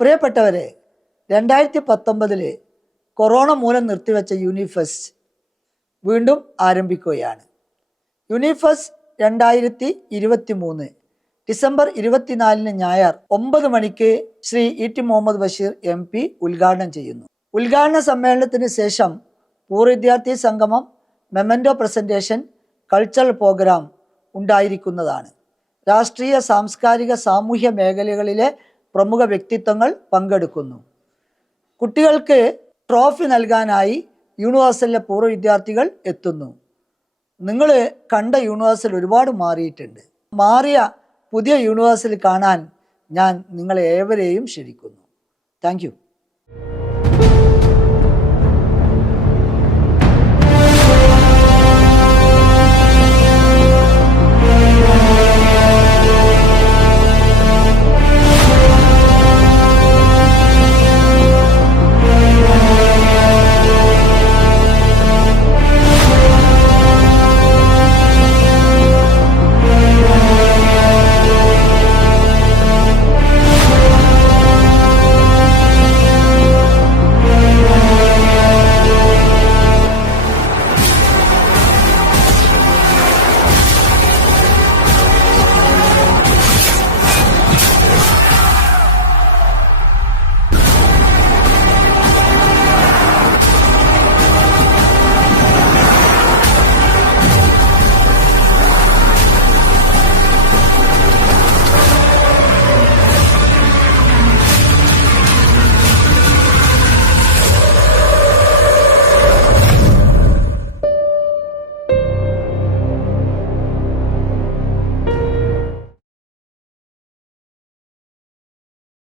പ്രിയപ്പെട്ടവരെ, 2019 കൊറോണ മൂലം നിർത്തിവെച്ച യൂണിഫെസ്റ്റ് വീണ്ടും ആരംഭിക്കുകയാണ്. യൂണിഫെസ്റ്റ് 2023 ഡിസംബർ 24 ഞായർ 9 മണിക്ക് ശ്രീ ഇ.ടി. മുഹമ്മദ് ബഷീർ MP ഉദ്ഘാടനം ചെയ്യുന്നു. ഉദ്ഘാടന സമ്മേളനത്തിന് ശേഷം പൂർവ്വ വിദ്യാർത്ഥി സംഗമം, മെമൻറ്റോ പ്രസൻറ്റേഷൻ, കൾച്ചറൽ പ്രോഗ്രാം ഉണ്ടായിരിക്കുന്നതാണ്. രാഷ്ട്രീയ, സാംസ്കാരിക, സാമൂഹ്യ മേഖലകളിലെ പ്രമുഖ വ്യക്തിത്വങ്ങൾ പങ്കെടുക്കുന്നു. കുട്ടികൾക്ക് ട്രോഫി നൽകാനായി യൂണിവേഴ്സലിലെ പൂർവ്വ വിദ്യാർത്ഥികൾ എത്തുന്നു. നിങ്ങൾ കണ്ട യൂണിവേഴ്സൽ ഒരുപാട് മാറിയിട്ടുണ്ട്. മാറിയ പുതിയ യൂണിവേഴ്സൽ കാണാൻ ഞാൻ നിങ്ങളെ ഏവരെയും ക്ഷണിക്കുന്നു. Thank you.